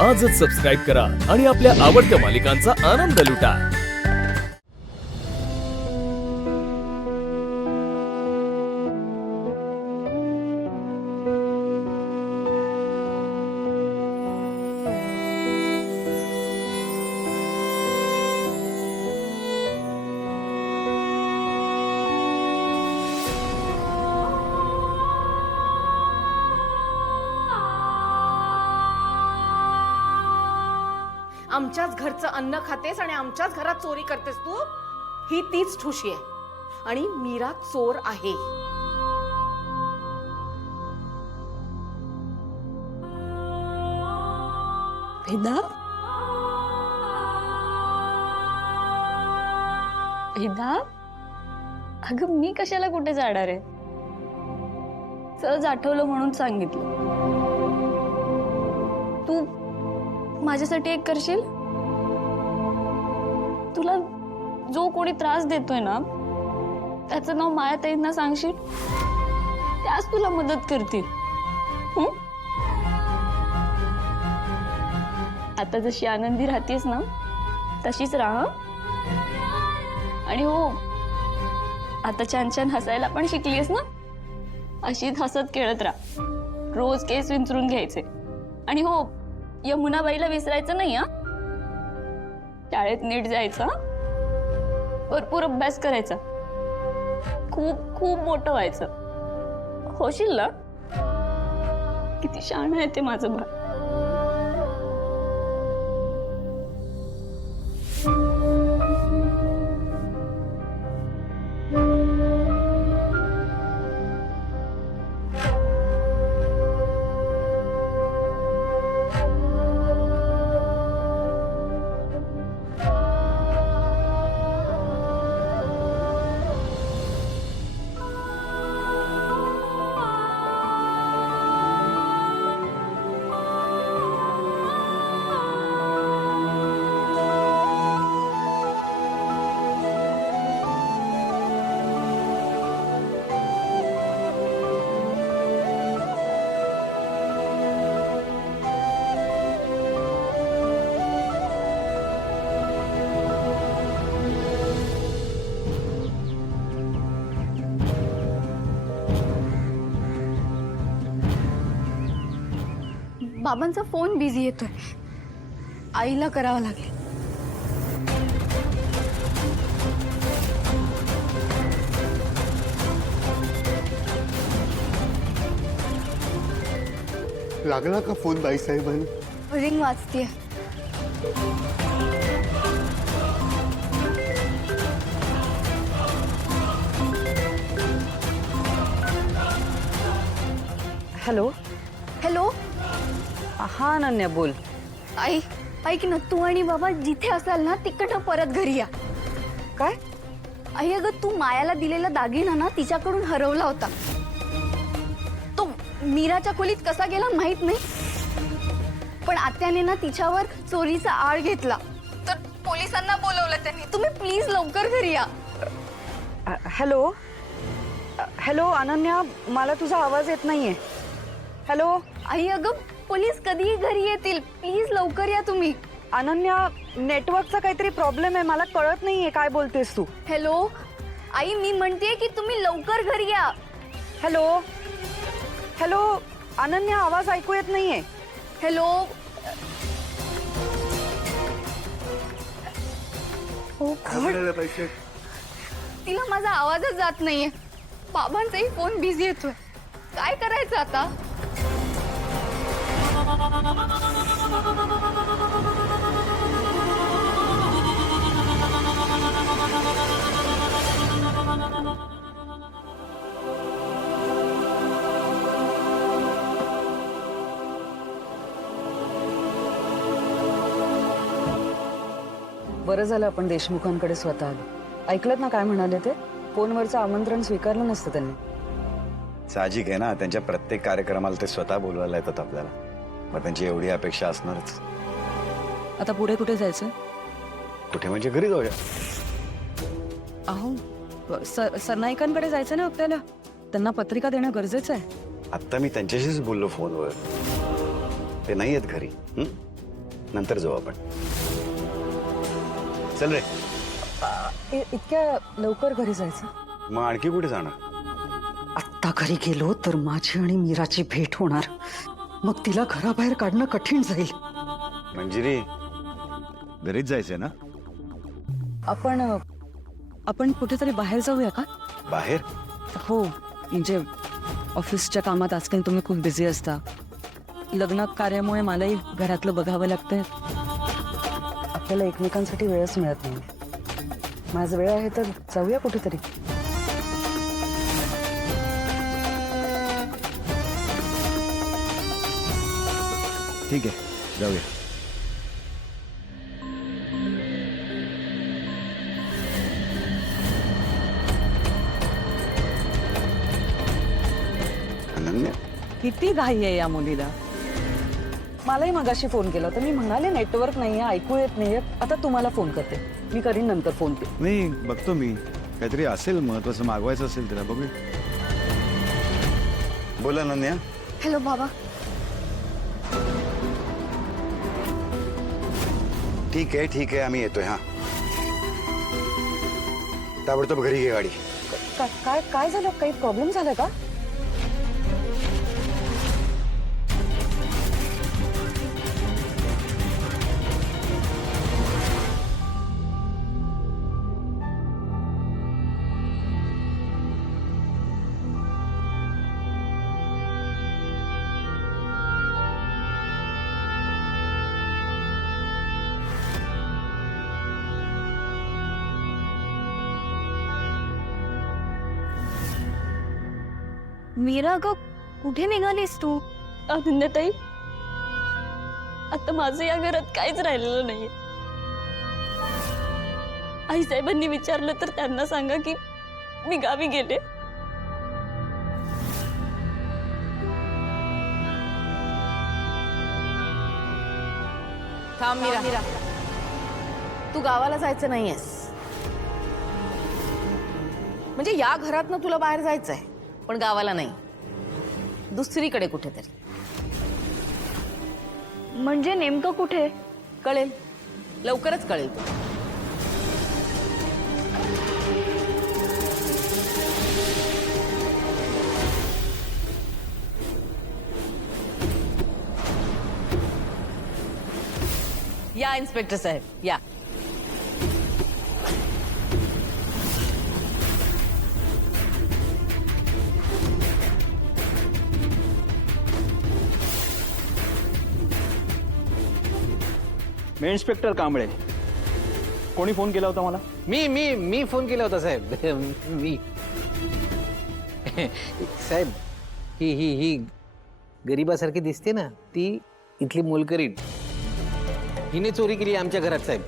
आजच सबस्क्राईब करा आणि आपल्या आवडत्या मालिकांचा आनंद लुटा। आमच्याच घरचं अन्न खातेस आणि आमच्याच घरात चोरी करतेस तू। ही तीच ठुशी आहे आणि मीरा चोर आहे। वेदा, वेदा, अगं मी कशाला कुठे जाणार आहे? सहज आठवलं म्हणून सांगितलं। तू माझ्यासाठी एक करशील? तुला जो कोणी त्रास देतोय ना त्याचं नाव मायाताईंना सांगशील, त्याच तुला मदत करतील। आता जशी आनंदी राहतेस ना तशीच राहा। आणि हो, आता छान छान हसायला पण शिकलीस ना, अशीच हसत खेळत राहा। रोज केस विंचरून घ्यायचे आणि हो, यमुनाबाईला विसरायचं नाही। शाळेत नीट जायचं, भरपूर अभ्यास करायचा, खूप खूप मोठं व्हायचं। होशील ना? किती शहाणं आहे ते माझं बाळ। बाबांचा फोन बिझी येतोय, आईला करावं लागेल। लागला का फोन बाईसाहेबांना? रिंग वाजतीये। हॅलो हॅलो, हा अनन्या बोल। आई ऐक ना, तू आणि बाबा जिथे असाल ना तिकडनं परत घरी या। काय? आई अगं, तू मायाला दिलेला दागिना ना तिच्याकडून हरवला होता। तो मीराच्या खोलीत कसा गेला माहित नाही, पण आत्याने ना तिच्यावर चोरीचा आळ घेतला, तर पोलिसांना बोलवलं त्यांनी। तुम्ही प्लीज लवकर घरी या। हॅलो हॅलो अनन्या, मला तुझा आवाज येत नाहीये। हॅलो आई अगं, पोलीस कधीही घरी येतील, प्लीज लवकर या तुम्ही। अनन्या, नेटवर्कचा काहीतरी प्रॉब्लेम आहे, मला कळत नाहीये काय बोलतेस तू। हॅलो आई, मी म्हणतेय की तुम्ही लवकर घरी या। हॅलो हॅलो अनन्या, आवाज ऐकू येत नाहीये। हॅलो, हो गॉड, पैसे तिला माझा आवाजच जात नाहीये। बाबांचाही फोन बिझी येतोय, काय करायचं आता? बरं झालं आपण देशमुखांकडे स्वतः आलो। ऐकलत ना काय म्हणाले ते? फोनवरचं आमंत्रण स्वीकारलं नसतं त्यांनी। साहजिक आहे ना, त्यांच्या प्रत्येक कार्यक्रमाला ते स्वतः बोलवायला येतात आपल्याला, मग त्यांची एवढी अपेक्षा असणारच। आता पुढे कुठे जायचं? कुठे म्हणजे घरी जाऊया। अहो सरनाईकांकडे जायचं ना आपल्याला, त्यांना पत्रिका देणं गरजेचं आहे। आता मी त्यांच्याशीच बोललो फोनवर, ते नाही आहेत घरी। नंतर जाऊ आपण. चल रे. इतक्या लवकर घरी जायचं? मग आणखी कुठे जाणार? आत्ता घरी गेलो तर माझी आणि मीराची भेट होणार. मग तिला घराबाहेर काढणं कठीण जाईल. मंजिरी, घरीच जायचंय ना? आपण कुठेतरी बाहेर जाऊया का? बाहेर? हो, म्हणजे ऑफिसच्या कामात आजकाल तुम्ही खूप बिझी असता. लग्न कार्यामुळे मलाही घरातलं बघावं लागतंय. आपल्याला एकमेकांसाठी वेळच मिळत नाही. माझा वेळ आहे तर जाऊया कुठेतरी. ठीक आहे, जाऊया. अनन्या, किती घाई आहे या मुलीला. मलाही मगाशी फोन केला तर मी म्हणाले नेटवर्क नाहीये, ऐकू येत नाहीये. आता तुम्हाला फोन करते. मी करीन नंतर फोन पे. नाही बघतो मी, काहीतरी असेल महत्वाचं मागवायचं असेल तिला. बघू. बोला अनन्या. हॅलो बाबा. ठीक आहे, आम्ही येतोय. हा, ताबडतोब घरी घे गाडी. काय झालं? काही प्रॉब्लेम झाला का? मीरा ग, कुठे निघालीस तू? अनन्याताई, आता माझं या घरात काहीच राहिलेलं नाहीये. आई साहेबांनी विचारलं तर त्यांना सांगा की मी गावी गेले. थांब मीरा, तू गावाला जायचं नाहीयेस. म्हणजे या घरातनं तुला बाहेर जायचंय, पण गावाला नाही, दुसरीकडे कुठेतरी. म्हणजे नेमकं कुठे? कळेल, लवकरच कळेल तुला. या इन्स्पेक्टर साहेब, या. मी इन्स्पेक्टर कांबळे. कोणी फोन केला होता मला? मी फोन केला होता साहेब. मी साहेब, ही गरीबासारखी दिसते ना, ती इथली मोलकरीण. हिने चोरी केली आमच्या घरात साहेब.